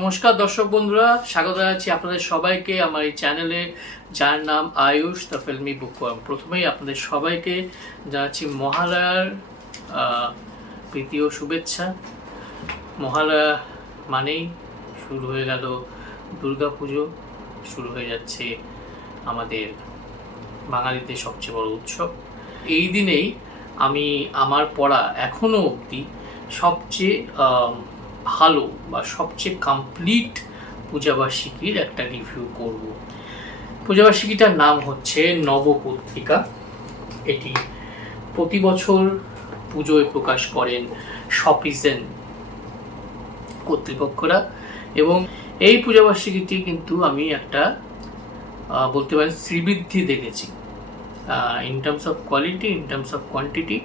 নমস্কার দর্শক বন্ধুরা, স্বাগত জানাচ্ছি আপনাদের সবাইকে আমার এই চ্যানেলে, যার নাম আয়ুষ দ্য ফিল্মি বুকওয়ার্ম। প্রথমেই আপনাদের সবাইকে জানাচ্ছি মহালয়ার প্রীতি ও শুভেচ্ছা। মহালয়া মানেই শুরু হয়ে গেল দুর্গা পুজো, শুরু হয়ে যাচ্ছে আমাদের বাঙালিদের সবচেয়ে বড় উৎসব। এই দিনেই আমি আমার পড়া এখনও অবধি সবচেয়ে ভালো বা সবচেয়ে কমপ্লিট পূজাবার্ষিকীর একটা রিভিউ করব। পূজাবার্ষিকীটার নাম হচ্ছে নবপত্রিকা। এটি প্রতি বছর পুজোয় প্রকাশ করেন শপিজেন কর্তৃপক্ষরা, এবং এই পূজাবার্ষিকীটি কিন্তু আমি একটা বলতে পারেন শ্রীবৃদ্ধি দেখেছি in terms of quality, in terms of quantity.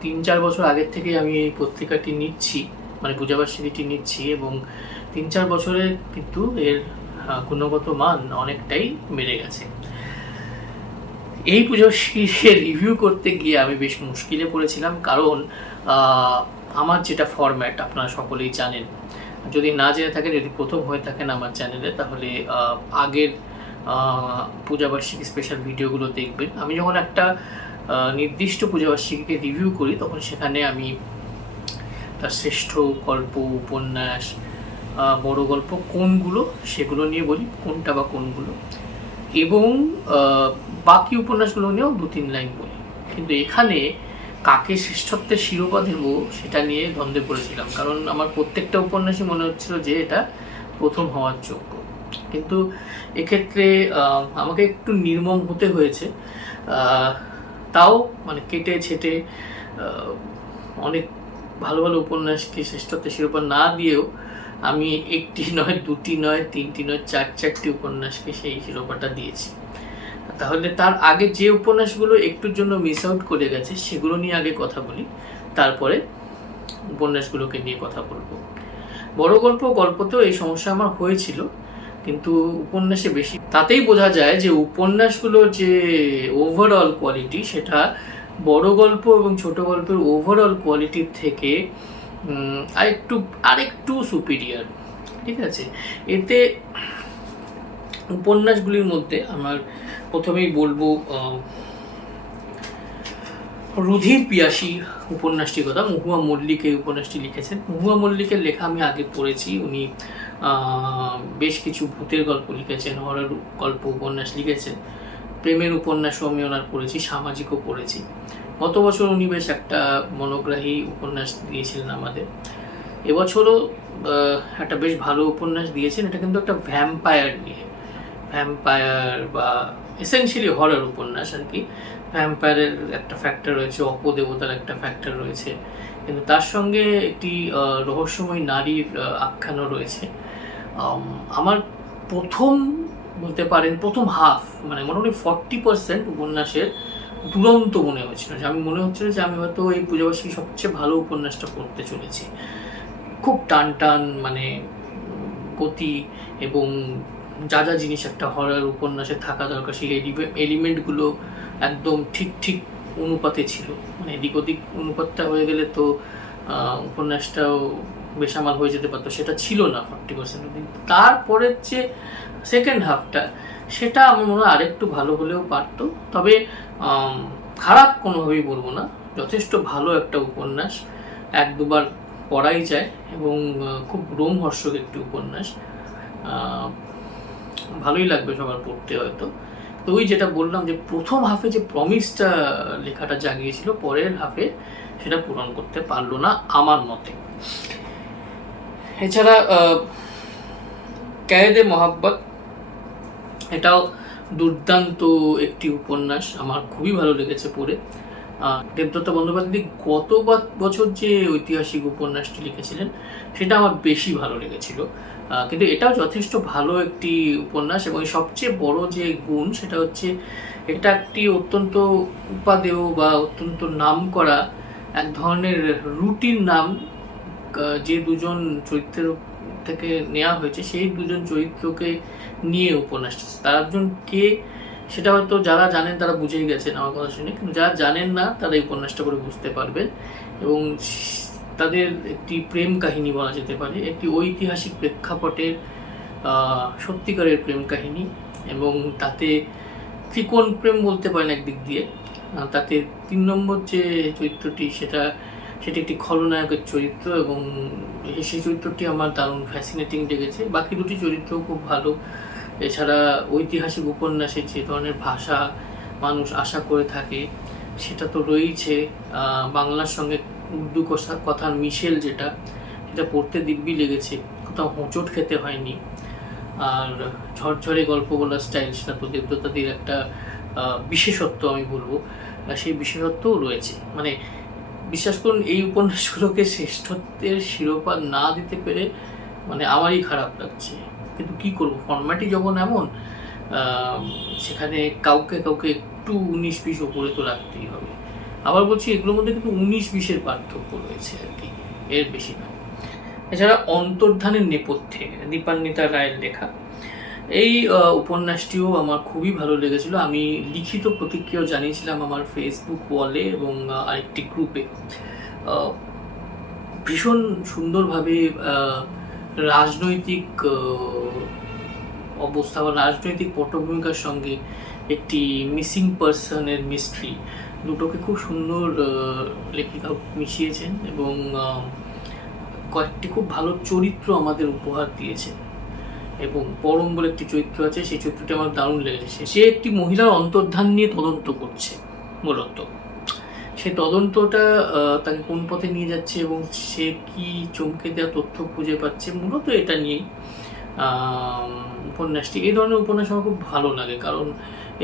3-4 বছর আগের থেকে আমি এই পত্রিকাটি নিচ্ছি, মানে পূজাবার্ষিকীটি নিচ্ছি, এবং 3-4 বছরে কিন্তু এর গুণগত মান অনেকটাই বেড়ে গেছে। এই পূজাবার্ষিকীর রিভিউ করতে গিয়ে আমি বেশ মুশকিলে পড়েছিলাম, কারণ আমার যেটা ফরম্যাট আপনারা সকলেই জানেন। যদি না জেনে থাকেন, যদি প্রথম হয়ে থাকেন আমার চ্যানেলে, তাহলে আগের পূজাবার্ষিকী স্পেশাল ভিডিওগুলো দেখবেন। আমি যখন একটা নির্দিষ্ট পূজাবার্ষিকীকে রিভিউ করি, তখন সেখানে আমি তার শ্রেষ্ঠ গল্প, উপন্যাস, বড় গল্প কোনগুলো সেগুলো নিয়ে বলি, কোনটা বা কোনগুলো, এবং বাকি উপন্যাসগুলো নিয়েও 2-3 লাইন বলি। কিন্তু এখানে কাকে শ্রেষ্ঠত্বের শিরোপা দেব সেটা নিয়ে দ্বন্দ্বে পড়েছিলাম, কারণ আমার প্রত্যেকটা উপন্যাসই মনে হচ্ছিল যে এটা প্রথম হওয়ার যোগ্য। কিন্তু এক্ষেত্রে আমাকে একটু নির্মম হতে হয়েছে। তাও মানে কেটে ছেটে অনেক ভালো ভালো উপন্যাসকে শ্রেষ্ঠত্বের শিরোপা না দিয়েও আমি একটি নয়, দুটি নয়, তিনটি নয়, 4-4টি উপন্যাসকে সেই শিরোপাটা দিয়েছি। তাহলে তার আগে যে উপন্যাসগুলো একটুর জন্য মিস আউট করে গেছে সেগুলো নিয়ে আগে কথা বলি, তারপরে উপন্যাসগুলোকে নিয়ে কথা বলবো। বড় গল্পতেও এই সমস্যা আমার হয়েছিল, কিন্তু উপন্যাসে বেশি। তাতেই বোঝা যায় যে উপন্যাসগুলোর যে ওভারঅল কোয়ালিটি, সেটা বড় গল্প এবং ছোট গল্পের ওভারঅল কোয়ালিটির থেকে আরেকটু সুপিরিয়ার। ঠিক আছে, এতে উপন্যাসগুলির মধ্যে আমার প্রথমেই বলবো রুধির পিয়াসী উপন্যাসটির কথা। মহুয়া মল্লিক এই উপন্যাসটি লিখেছেন। মহুয়া মল্লিকের লেখা আমি আগে পড়েছি। উনি বেশ কিছু ভূতের গল্প লিখেছেন, হরর গল্প উপন্যাস লিখেছেন, প্রেমের উপন্যাসও আমি ওনার পড়েছি, সামাজিকও পড়েছি। গত বছর উনি বেশ একটা মনোগ্রাহী উপন্যাস দিয়েছিলেন আমাদের। এবছরও একটা বেশ ভালো উপন্যাস দিয়েছেন। এটা কিন্তু একটা ভ্যাম্পায়ার নিয়ে, ভ্যাম্পায়ার বা এসেনশিয়ালি হরর উপন্যাস আর কি। ভ্যাম্পায়ারের একটা ফ্যাক্টর রয়েছে, অপদেবতার একটা ফ্যাক্টর রয়েছে, কিন্তু তার সঙ্গে একটি রহস্যময় নারীর আখ্যানও রয়েছে। আমার বলতে পারেন প্রথম হাফ, মানে মোটামুটি 40% উপন্যাসের দুরন্ত মনে হয়েছিল, যে আমি মনে হচ্ছিল যে আমি হয়তো এই পূজাবার্ষিকী সবচেয়ে ভালো উপন্যাসটা পড়তে চলেছি। খুব টান মানে গতি এবং যা যা জিনিস একটা হরর উপন্যাসে থাকা দরকার, সেই এলিমেন্টগুলো একদম ঠিক অনুপাতে ছিল। মানে এদিক ওদিক অনুপাতটা হয়ে গেলে তো উপন্যাসটাও বেসামাল হয়ে যেতে পারতো, সেটা ছিল না 40%। তারপরের যে সেকেন্ড হাফটা, সেটা আমার মনে হয় আরেকটু ভালো হলেও পারতো। তবে খারাপ কোনোভাবেই বলবো না, যথেষ্ট ভালো একটা উপন্যাস, 1-2 বার পড়াই যায়, এবং খুব রোমহর্ষক একটি উপন্যাস। ভালোই লাগবে সবার পড়তে হয়তো। তো ওই যেটা বললাম, যে প্রথম হাফে যে প্রমিসটা লেখাটা জাগিয়েছিল, পরের হাফে সেটা পূরণ করতে পারলো না আমার মতে। এছাড়া ক্যায়েদে মহাব্বত, এটাও দুর্দান্ত একটি উপন্যাস, আমার খুবই ভালো লেগেছে পড়ে। দেবদত্ত বন্দ্যোপাধ্যায় গত বছর যে ঐতিহাসিক উপন্যাসটি লিখেছিলেন, সেটা আমার বেশি ভালো লেগেছিল, কিন্তু এটাও যথেষ্ট ভালো একটি উপন্যাস। এবং সবচেয়ে বড় যে গুণ, সেটা হচ্ছে এটা একটি অত্যন্ত উপাদেয় বা অত্যন্ত নাম করা এক ধরনের রুটিন নাম, যে দুজন চরিত্রের থেকে নেওয়া হয়েছে, সেই দুজন চরিত্রকে নিয়ে উপন্যাসটা। তারা দুজন কে সেটা হয়তো যারা জানেন তারা বুঝেই গেছেন আমার কথা শুনে, কিন্তু যারা জানেন না তারা এই উপন্যাসটা করে বুঝতে পারবেন। এবং তাদের একটি প্রেম কাহিনী বলা যেতে পারে, একটি ঐতিহাসিক প্রেক্ষাপটের সত্যিকারের প্রেম কাহিনী, এবং তাতে ত্রিকোণ প্রেম বলতে পারেন একদিক দিয়ে। তাতে 3 নম্বর যে চরিত্রটি সেটি একটি খলনায়কের চরিত্র, এবং সেই চরিত্রটি আমার দারুণ ফ্যাসিনেটিং লেগেছে। বাকি দুটি চরিত্রও খুব ভালো। এছাড়া ঐতিহাসিক উপন্যাসে যে ধরনের ভাষা মানুষ আশা করে থাকে সেটা তো রয়েছে। বাংলার সঙ্গে উর্দু কথার মিশেল যেটা পড়তে দিব্যি লেগেছে, কোথাও হোঁচট খেতে হয়নি। আর ঝরঝরে গল্প বলার স্টাইল, সেটা তো দেবদত্তাদির একটা বিশেষত্ব আমি বলবো, সেই বিশেষত্বও রয়েছে। মানে বিশ্বাস করুন, এই উপন্যাসগুলোকে শ্রেষ্ঠত্বের শিরোপা না দিতে পেরে মানে আমারই খারাপ লাগছে, কিন্তু কি করব, ফরম্যাটই যখন এমন, সেখানে কাউকে একটু 19-20 ওপরে তো রাখতেই হবে। আবার বলছি, এগুলোর মধ্যে কিন্তু 19-20-এর পার্থক্য রয়েছে আর কি, এর বেশি না। এছাড়া অন্তর্ধানের নেপথ্যে দীপান্বিতা রায়ের লেখা এই উপন্যাসটিও আমার খুবই ভালো লেগেছিল। আমি লিখিত প্রতিক্রিয়াও জানিয়েছিলাম আমার ফেসবুক ওয়ালে এবং আরেকটি গ্রুপে। ভীষণ সুন্দরভাবে রাজনৈতিক অবস্থা বা রাজনৈতিক পটভূমিকার সঙ্গে একটি মিসিং পার্সনের মিস্ট্রি, দুটোকে খুব সুন্দর লেখিকা মিশিয়েছেন, এবং কয়েকটি খুব ভালো চরিত্র আমাদের উপহার দিয়েছে। এবং পরম বলে একটি চরিত্র আছে, সেই চরিত্রটি আমার দারুণ লেগেছে। সে একটি মহিলার অন্তর্ধান নিয়ে তদন্ত করছে মূলত। সেই তদন্তটা তাকে কোন পথে নিয়ে যাচ্ছে এবং সে কি চমকে দেওয়া তথ্য খুঁজে পাচ্ছে, মূলত এটা নিয়েই উপন্যাসটি। এই ধরনের উপন্যাস আমার খুব ভালো লাগে, কারণ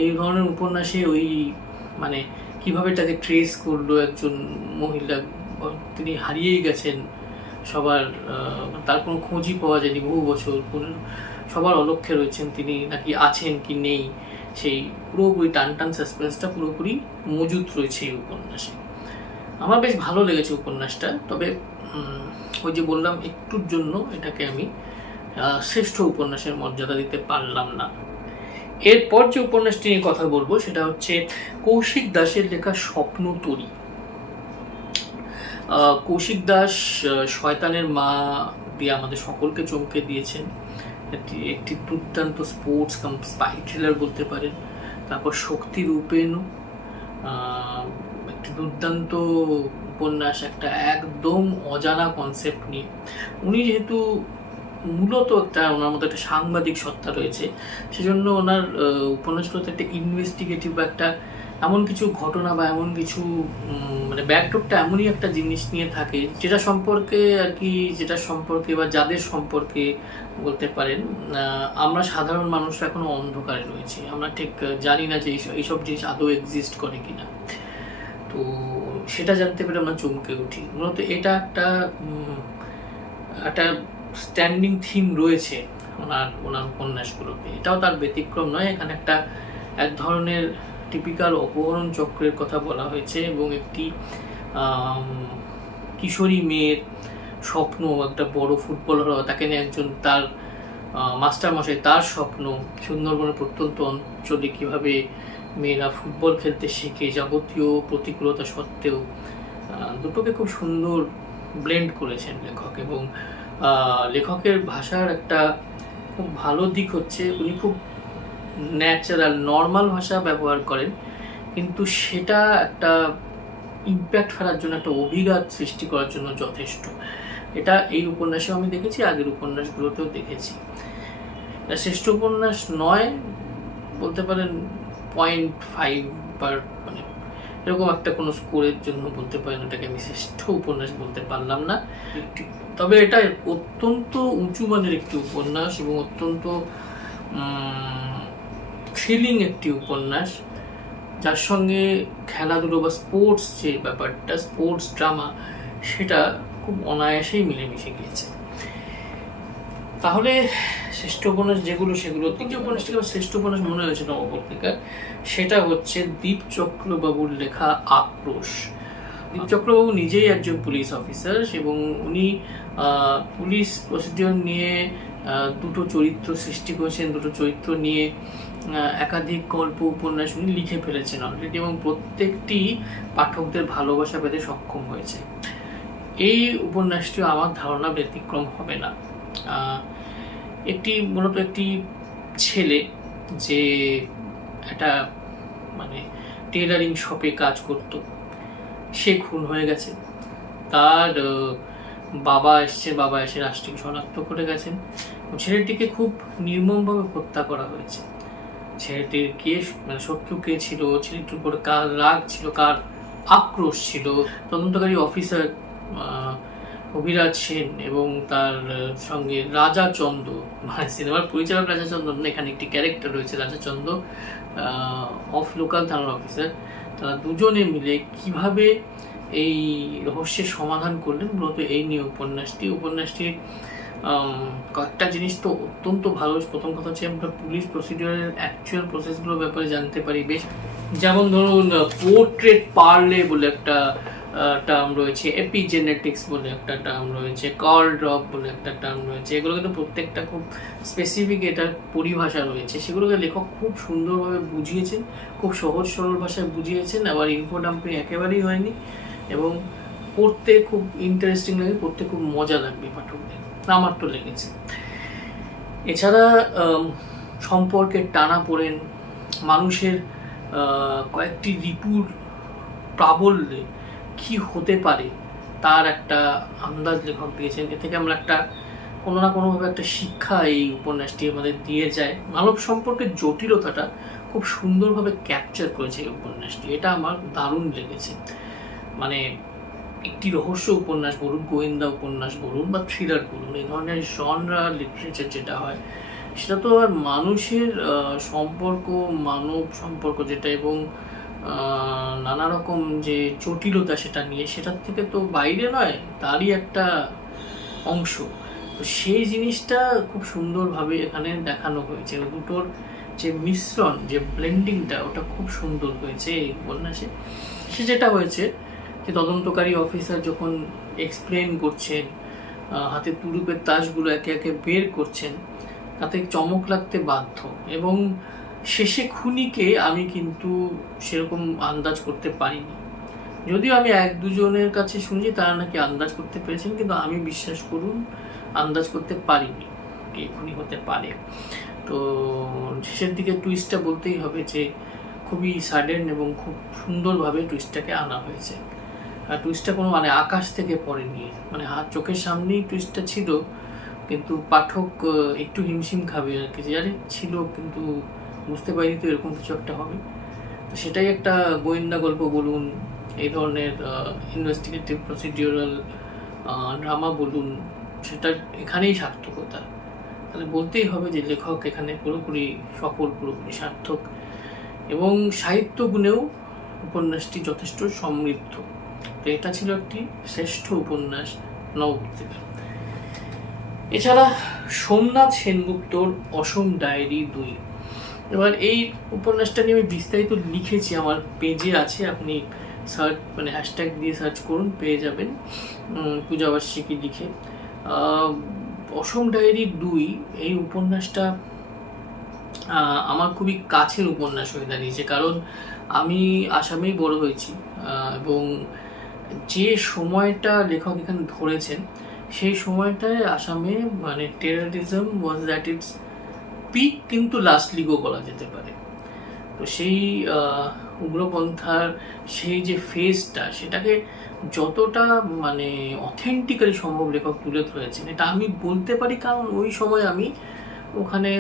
এই ধরনের উপন্যাসে ওই মানে কিভাবে তাকে ট্রেস করলো একজন মহিলা, তিনি হারিয়েই গেছেন সবার, তার কোনো খোঁজই পাওয়া যায়নি বহু বছর, সবার অলক্ষ্যে রয়েছেন তিনি, নাকি আছেন কি নেই, সেই পুরোপুরি টান সাসপেন্সটা পুরোপুরি মজুত রয়েছে এই উপন্যাসে। আমার বেশ ভালো লেগেছে উপন্যাসটা। তবে ওই যে বললাম, একটুর জন্য এটাকে আমি শ্রেষ্ঠ উপন্যাসের মর্যাদা দিতে পারলাম না। এরপর যে উপন্যাসটি নিয়ে কথা বলবো সেটা হচ্ছে কৌশিক দাসের লেখা স্বপ্নতরী। কৌশিক দাস শয়তানের মা দিয়ে আমাদের সকলকে চমকে দিয়েছেন। একটি দুর্দান্ত স্পোর্টস কাম স্পাই থ্রিলার বলতে পারেন। তারপর শক্তি রূপেণ, একটি দুর্দান্ত উপন্যাস, একটা একদম অজানা কনসেপ্ট নিয়ে। উনি যেহেতু মূলত ওনার মধ্যে একটা সাংবাদিক সত্তা রয়েছে, সেজন্য ওনার উপন্যাসগুলোতে একটা ইনভেস্টিগেটিভ বা একটা এমন কিছু ঘটনা বা এমন কিছু মানে ব্যাকড্রপটা এমনই একটা জিনিস নিয়ে থাকে যেটা সম্পর্কে বা যাদের সম্পর্কে বলতে পারেন আমরা সাধারণ মানুষরা এখনো অন্ধকারে রয়েছি, আমরা ঠিক জানি না যে এইসব জিনিস আদৌ এক্সিস্ট করে কিনা। তো সেটা জানতে পেরে আমরা চমকে উঠি। মূলত এটা একটা স্ট্যান্ডিং থিম রয়েছে ওনার উপন্যাসগুলোতে। এটাও তার ব্যতিক্রম নয়। এখানে এক ধরনের টিপিক্যাল অপহরণ চক্রের কথা বলা হয়েছে, এবং একটি কিশোরী মেয়ের স্বপ্ন একটা বড় ফুটবলার হওয়া, তাকে নিয়ে একজন তার মাস্টারমশাই, তার স্বপ্ন সুন্দরবনের প্রত্যন্ত অঞ্চলে কীভাবে মেয়েরা ফুটবল খেলতে শেখে, যাবতীয় প্রতিকূলতা সত্ত্বেও দুটোকে খুব সুন্দর ব্লেন্ড করেছেন লেখক। এবং লেখকের ভাষার একটা খুব ভালো দিক হচ্ছে উনি খুব ন্যাচারাল নর্মাল ভাষা ব্যবহার করেন, কিন্তু সেটা একটা ইম্প্যাক্ট ফেলার জন্য, একটা অভিঘাত সৃষ্টি করার জন্য যথেষ্ট। এটা এই উপন্যাসেও আমি দেখেছি, আগের উপন্যাসগুলোতেও দেখেছি। এটা শ্রেষ্ঠ উপন্যাস নয় বলতে পারেন, 0.5 মানে এরকম একটা কোনো স্কোরের জন্য বলতে পারেন এটাকে আমি শ্রেষ্ঠ উপন্যাস বলতে পারলাম না। তবে এটা অত্যন্ত উঁচু মানের একটি উপন্যাস এবং অত্যন্ত থ্রিলিং একটি উপন্যাস, যার সঙ্গে খেলাধুলো বা স্পোর্টস যে ব্যাপারটা, স্পোর্টস ড্রামা, সেটা খুব অনায়াসেই মিলেমিশে গিয়েছে। তাহলে শ্রেষ্ঠ উপন্যাস যেগুলো, সেগুলো যে উপন্যাসটিকে শ্রেষ্ঠ উপন্যাস মনে হয়েছে নবপত্রিকার, সেটা হচ্ছে দীপ চক্রবাবুর লেখা আক্রোশ। দীপ চক্রবাবু নিজেই একজন পুলিশ অফিসার, এবং উনি পুলিশ প্রসিডিওর নিয়ে দুটো চরিত্র সৃষ্টি করেছেন, দুটো চরিত্র নিয়ে একাধিক গল্প উপন্যাস উনি লিখে ফেলেছেন অলরেডি, এবং প্রত্যেকটি পাঠকদের ভালোবাসা পেতে সক্ষম হয়েছে। এই উপন্যাসটিও আমার ধারণা ব্যতিক্রম হবে না। মূলত একটি ছেলে যে একটা মানে টেলারিং শপে কাজ করত, সে খুন হয়ে গেছে। তার বাবা এসে লাশটিকে শনাক্ত করে গেছেন। ছেলেটিকে খুব নির্মমভাবে হত্যা করা হয়েছে। ছেলেটির শত্রু কে ছিল, ছেলেটির উপর কার রাগ ছিল, কার আক্রোশ ছিল। তদন্তকারী অফিসার অভিরাজ সেন এবং তার সঙ্গে রাজা চন্দ, মানে সিনেমার পরিচালক রাজা চন্দ, এখানে একটি ক্যারেক্টার রয়েছে রাজা চন্দ, লোকাল থানার অফিসার। তারা দুজনে মিলে কিভাবে এই রহস্যের সমাধান করলেন, মূলত এই নিয়ে উপন্যাসটির কয়েকটা জিনিস তো অত্যন্ত ভালো। প্রথম কথা হচ্ছে আমরা পুলিশ প্রসিডিউরের অ্যাকচুয়াল প্রসেসগুলোর ব্যাপারে জানতে পারি বেশ। যেমন ধরুন পোর্ট্রেট পার্লে বলে একটা টার্ম রয়েছে, এপিজেনেটিক্স বলে একটা টার্ম রয়েছে, কার্ল ড্রপ বলে একটা টার্ম রয়েছে। এগুলো কিন্তু প্রত্যেকটা খুব স্পেসিফিক এটার পরিভাষা রয়েছে। সেগুলোকে লেখক খুব সুন্দরভাবে বুঝিয়েছেন, খুব সহজ সরল ভাষায় বুঝিয়েছেন। আবার ইনফো ডাম্পিং একেবারেই হয়নি এবং পড়তে খুব ইন্টারেস্টিং লাগে, পড়তে খুব মজা লাগবে পাঠকদের, আমার তো লেগেছে। এছাড়া সম্পর্কের টানাপোড়েন, মানুষের কয়েকটি রিপুর প্রাবল্যে কি হতে পারে তার একটা আন্দাজ লেখক দিয়েছেন। এ থেকে আমরা কোনো না কোনোভাবে একটা শিক্ষা এই উপন্যাসটি আমাদের দিয়ে যায়। মানব সম্পর্কের জটিলতাটা খুব সুন্দরভাবে ক্যাপচার করেছে এই উপন্যাসটি, এটা আমার দারুণ লেগেছে। মানে একটি রহস্য উপন্যাস বলুন, গোয়েন্দা উপন্যাস বলুন বা থ্রিলার বলুন, এই ধরনের জনরা লিটারেচার যেটা হয় সেটা তো আর মানুষের মানব সম্পর্ক যেটা এবং নানা রকম যে জটিলতা সেটা নিয়ে, সেটার থেকে তো বাইরে নয়, তারই একটা অংশ। তো সেই জিনিসটা খুব সুন্দরভাবে এখানে দেখানো হয়েছে। দুটোর যে মিশ্রণ, যে ব্লেন্ডিংটা, ওটা খুব সুন্দর হয়েছে এই উপন্যাসে। সে যেটা হয়েছে যে তদন্তকারী অফিসার যখন এক্সপ্লেন করছেন, হাতে তুরুপের তাসগুলো একে একে বের করছেন, তাতে চমক লাগতে বাধ্য। এবং শেষে খুনিকে আমি কিন্তু সেরকম আন্দাজ করতে পারিনি, যদিও আমি এক দুজনের কাছে শুনছি তারা নাকি আন্দাজ করতে পেরেছেন, কিন্তু আমি বিশ্বাস করুন আন্দাজ করতে পারিনি কে খুনি হতে পারে। তো শেষের দিকে টুইস্টটা বলতেই হবে যে খুবই সাডেন এবং খুব সুন্দরভাবে টুইস্টটাকে আনা হয়েছে। আর টুইস্টটা কোনো আকাশ থেকে পড়েনি, চোখের সামনেই টুইস্টটা ছিল, কিন্তু পাঠক একটু হিমশিম খাবে আর কি, জানি ছিল কিন্তু বুঝতে পারিনি তো এরকম কিছু একটা হবে। তো সেটাই একটা গোয়েন্দা গল্প বলুন, এই ধরনের ইনভেস্টিগেটিভ প্রসিডিউরাল ড্রামা বলুন, সেটা এখানেই সার্থকতা। তাহলে বলতেই হবে যে লেখক এখানে পুরোপুরি সার্থক এবং সাহিত্য গুণেও উপন্যাসটি যথেষ্ট সমৃদ্ধ। তো এটা ছিল একটি শ্রেষ্ঠ উপন্যাস নবপত্রিকা। এছাড়া সোমনাথ সেনগুপ্তর অসম ডায়েরি 2। এবার এই উপন্যাসটা নিয়ে আমি বিস্তারিত লিখেছি, আমার পেজে আছে, আপনি হ্যাশট্যাগ দিয়ে সার্চ করুন, পেয়ে যাবেন পূজাবার্ষিকী লিখে। অসম ডায়েরি 2 এই উপন্যাসটা আমার খুবই কাছের উপন্যাস হয়ে দাঁড়িয়েছে, কারণ আমি আসামেই বড় হয়েছি এবং যে সময়টা লেখক এখানে ধরেছেন সেই সময়টায় আসামে terrorism was that it's peak, কিন্তু লাস্টলি গো বলা যেতে পারে। তো সেই উগ্রপন্থার সেই যে ফেজটা, সেটাকে যতটা অথেন্টিক্যালি সম্ভব লেখক তুলে ধরেছেন, এটা আমি বলতে পারি, কারণ ওই সময় আমি ওখানে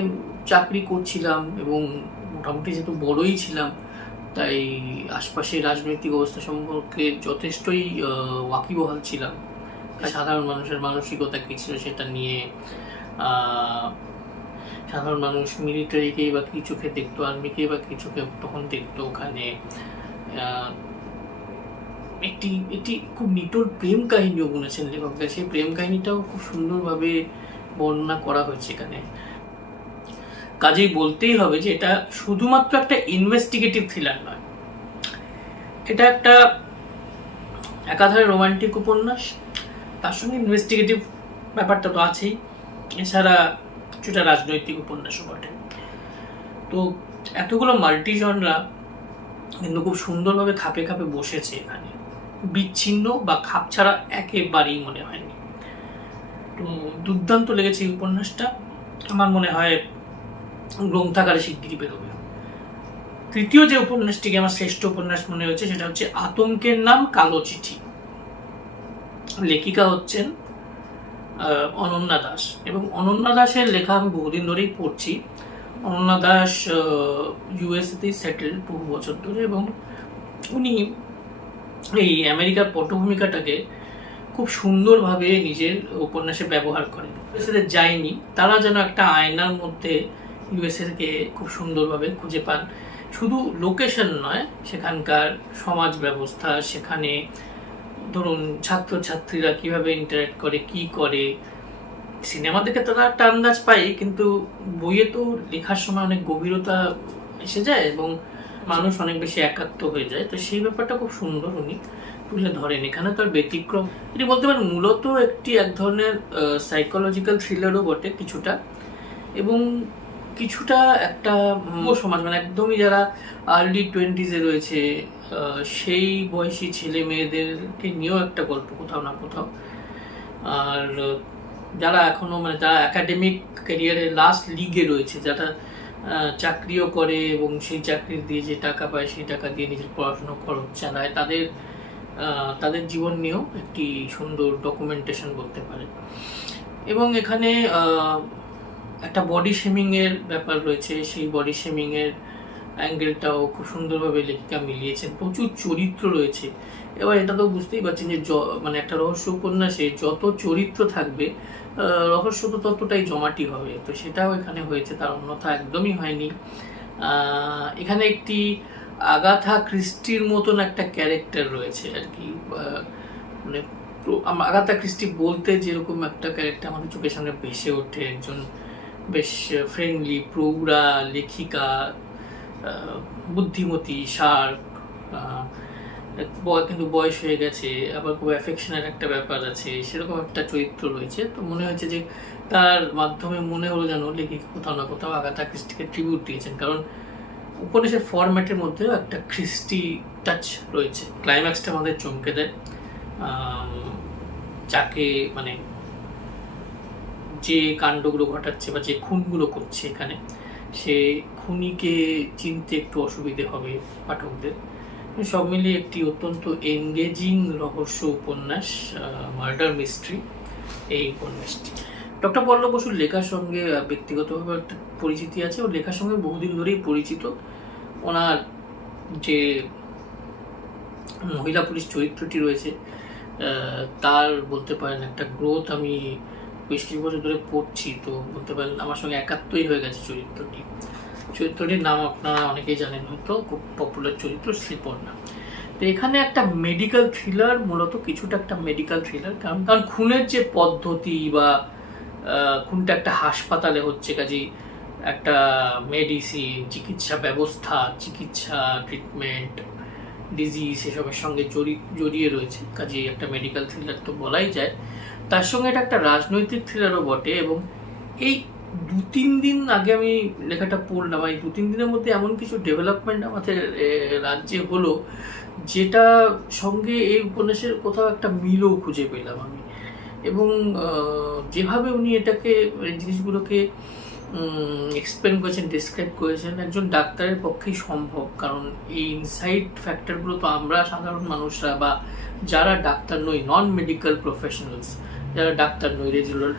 চাকরি করছিলাম এবং মোটামুটি যেহেতু বড়ই ছিলাম, তাই আশপাশের রাজনৈতিক অবস্থা সম্পর্কে যথেষ্টই ওয়াকিবহাল ছিলাম। সাধারণ মানুষের মানসিকতা কী ছিল সেটা নিয়ে, সাধারণ মানুষ মিলিটারিকেই বা কি চোখে দেখতো, আর্মিকেই বা কি চোখে তখন দেখতো। ওখানে একটি খুব নিটোল প্রেম কাহিনীও বুনেছেন লেখকরা, সেই প্রেম কাহিনীটাও খুব সুন্দরভাবে বর্ণনা করা হয়েছে এখানে। কাজেই বলতেই হবে যে এটা শুধুমাত্র একটা ইনভেস্টিগেটিভ থ্রিলার নয়, এটা একটা একাধারে রোমান্টিক উপন্যাস, তার সঙ্গে ইনভেস্টিগেটিভ ব্যাপারটা তো আছেই, এছাড়া কিছুটা রাজনৈতিক উপন্যাসও বটে। তো এতগুলো মাল্টি জনরা কিন্তু খুব সুন্দরভাবে খাপে খাপে বসেছে এখানে, বিচ্ছিন্ন বা খাপছাড়া একেবারেই মনে হয়নি। তো দুর্দান্ত লেগেছে এই উপন্যাসটা। আমার মনে হয় গ্রন্থাগারে শিগগিরই বেরোবে। তৃতীয় যে উপন্যাসটিকে আমার শ্রেষ্ঠ উপন্যাস মনে হয়েছে সেটা হচ্ছে আতঙ্কের নাম কালো চিঠি। লেখিকা হচ্ছেন অনন্যা দাস, এবং অনন্যা দাসের লেখা আমি বহুদিন ধরেই পড়ছি। অনন্যা দাস ইউএসএতেই সেটেল বহু বছর ধরে, এবং উনি এই আমেরিকার পটভূমিকাটাকে খুব সুন্দরভাবে নিজের উপন্যাসে ব্যবহার করেন। ইউএসএতে যায়নি, তারা যেন একটা আয়নার মধ্যে ইউএসএকে খুব সুন্দরভাবে খুঁজে পান। শুধু লোকেশন নয়, সেখানকার সমাজ ব্যবস্থা, সেখানে ধরুন ছাত্রছাত্রীরা কিভাবে ইন্টারেক্ট করে, কি করে। সিনেমা দেখে তারা একটা আন্দাজ পাই, কিন্তু বইয়ে তো লেখার সময় অনেক গভীরতা এসে যায় এবং মানুষ অনেক বেশি একাত্ম হয়ে যায়। তো সেই ব্যাপারটা খুব সুন্দর উনি তুলে ধরেন। এখানে তার ব্যতিক্রম এটি বলতে পারেন, মূলত এক ধরনের সাইকোলজিক্যাল থ্রিলারও বটে কিছুটা, এবং কিছুটা একটা সমাজ, মানে একদমই যারা আর্লি 20s রয়েছে সেই বয়সী ছেলে মেয়েদেরকে নিয়েও একটা গল্প কোথাও না কোথাও। আর যারা এখনো মানে যারা একাডেমিক ক্যারিয়ারের লাস্ট লিগে রয়েছে, যারা চাকরিও করে এবং সেই চাকরি দিয়ে যে টাকা পায় সেই টাকা দিয়ে নিজের পড়াশুনো খরচ চালায়, তাদের জীবন নিয়েও একটি সুন্দর ডকুমেন্টেশন বলতে পারে। এবং এখানে একটা বডি শেমিংয়ের ব্যাপার রয়েছে, সেই বডি শেমিংয়ের অ্যাঙ্গেলটাও খুব সুন্দরভাবে লেখিকা মিলিয়েছেন। প্রচুর চরিত্র রয়েছে, এবার এটা তো বুঝতেই পারছেন যে মানে একটা রহস্য উপন্যাসে যত চরিত্র থাকবে রহস্য তো ততটাই জমাটি হবে। তো সেটাও এখানে হয়েছে, তার অন্যথা একদমই হয়নি। এখানে একটি আগাথা ক্রিস্টির মতন একটা ক্যারেক্টার রয়েছে আর কি, মানে আগাথা ক্রিস্টি বলতে যেরকম একটা ক্যারেক্টার আমাদের চোখের সামনে ভেসে ওঠে, একজন বেশ ফ্রেন্ডলি প্রৌঢ়া লেখিকা, বুদ্ধিমতী, শার্প, কিন্তু বয়স হয়ে গেছে, আবার খুব অ্যাফেকশনের একটা ব্যাপার আছে, সেরকম একটা চরিত্র রয়েছে। তো মনে হয়েছে যে তার মাধ্যমে মনে হলো যেন লেখিকা কোথাও না কোথাও আগাথা ক্রিস্টিকে ট্রিবিউট দিয়েছেন, কারণ উপন্যাসের ফরম্যাটের মধ্যেও একটা ক্রিস্টি টাচ রয়েছে। ক্লাইম্যাক্সটা আমাদের চমকে দেয়, যাকে মানে যে কাণ্ডগুলো ঘটাচ্ছে বা যে খুনগুলো করছে এখানে, সে খুনিকে চিনতে একটু অসুবিধে হবে পাঠকদের। সব মিলিয়ে একটি অত্যন্ত এনগেজিং রহস্য উপন্যাস, মার্ডার মিস্ট্রি এই উপন্যাসটি। ডক্টর পল্লব বসুর লেখার সঙ্গে ব্যক্তিগতভাবে একটা পরিচিতি আছে, ও লেখার সঙ্গে বহুদিন ধরেই পরিচিত। ওনার যে মহিলা পুলিশ চরিত্রটি রয়েছে তার বলতে পারেন একটা গ্রোথ আমি বেশ কিছু বছর ধরে পড়ছি, তো বলতে পারেন আমার সঙ্গে একাত্মই হয়ে গেছে চরিত্রটির নাম আপনারা অনেকেই জানেন, হয়তো খুব পপুলার চরিত্র শ্রীপর্ণা। তো এখানে একটা মেডিকেল থ্রিলার, মূলত কিছুটা একটা মেডিকেল থ্রিলার, কারণ খুনের যে পদ্ধতি বা খুনটা একটা হাসপাতালে হচ্ছে, কাজেই একটা মেডিসিন, চিকিৎসা ব্যবস্থা, চিকিৎসা ট্রিটমেন্ট, ডিজিজ এসবের সঙ্গে জড়িয়ে রয়েছে, কাজেই একটা মেডিকেল থ্রিলার তো বলাই যায়। তার সঙ্গে এটা একটা রাজনৈতিক থ্রিলারও বটে। এবং এই 2-3 দিন আগে আমি লেখাটা পড়লাম, এই 2-3 দিনের মধ্যে এমন কিছু ডেভেলপমেন্ট আমাদের রাজ্যে হলো যেটা সঙ্গে এই উপন্যাসের কোথাও একটা মিলও খুঁজে পেলাম আমি। এবং যেভাবে উনি এটাকে জিনিসগুলোকে এক্সপ্লেন করেছেন, ডিসক্রাইব করেছেন, একজন ডাক্তারের পক্ষেই সম্ভব, কারণ এই ইনসাইড ফ্যাক্টরগুলো তো আমরা সাধারণ মানুষরা বা যারা ডাক্তার নই, নন মেডিকেল প্রফেশনালস, যারা ডাক্তার নই,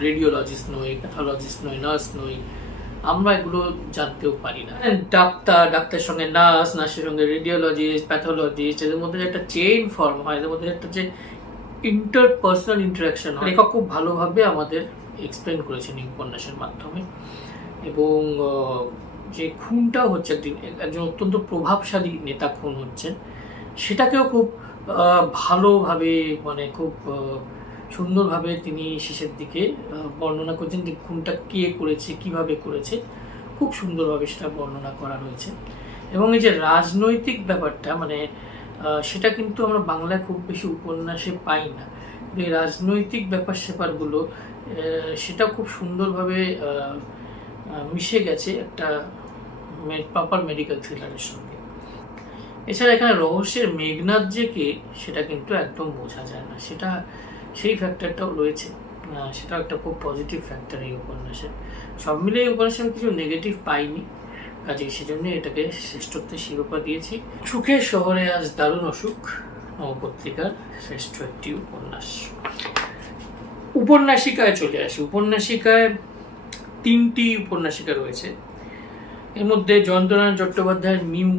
রেডিওলজিস্ট নই, প্যাথোলজিস্ট নই, নার্স নই, আমরা এগুলো জানতেও পারি না। ডাক্তারের সঙ্গে নার্স, নার্সের সঙ্গে রেডিওলজিস্ট, প্যাথোলজিস্ট, এদের মধ্যে একটা চেইন ফর্ম হয়, এদের মধ্যে একটা যে ইন্টারপার্সোনাল ইন্টারাকশন হয়, লেখক খুব ভালোভাবে আমাদের এক্সপ্লেন করেছেন এই উপন্যাসের মাধ্যমে। এবং যে খুনটাও হচ্ছে একজন অত্যন্ত প্রভাবশালী নেতা খুন হচ্ছেন, সেটাকেও খুব ভালোভাবে মানে খুব সুন্দরভাবে তিনি শেষের দিকে বর্ণনা করেছেন যে খুনটা কে করেছে, কিভাবে করেছে, খুব সুন্দরভাবে সেটা বর্ণনা করা রয়েছে। এবং এই যে রাজনৈতিক ব্যাপারটা, মানে সেটা কিন্তু আমরা বাংলায় খুব বেশি উপন্যাসে পাই না। এই রাজনৈতিক ব্যাপার স্যাপারগুলো সেটা খুব সুন্দরভাবে মিশে গেছে একটা প্রপার মেডিকেল থ্রিলারের সঙ্গে। এছাড়া এখানে রহস্যের মেঘনাথ যে কে সেটা কিন্তু একদম বোঝা যায় না, সেটা সেই ফ্যাক্টরটাও রয়েছে। সেটা একটা খুব পজিটিভ ফ্যাক্টর এই উপন্যাসে। সব মিলে এই উপন্যাসে আমি কিছু নেগেটিভ পাইনি, কাজেই সেজন্য এটাকে শ্রেষ্ঠত্বের শিরোপা দিয়েছি। সুখের শহরে আজ দারুণ অসুখ নবপত্রিকার শ্রেষ্ঠ একটি উপন্যাস। উপন্যাসিকায় চলে আসি। উপন্যাসিকায় 3টি উপন্যাসিকা রয়েছে। এর মধ্যে জয়ন্তনারায়ণ চট্টোপাধ্যায়ের মিম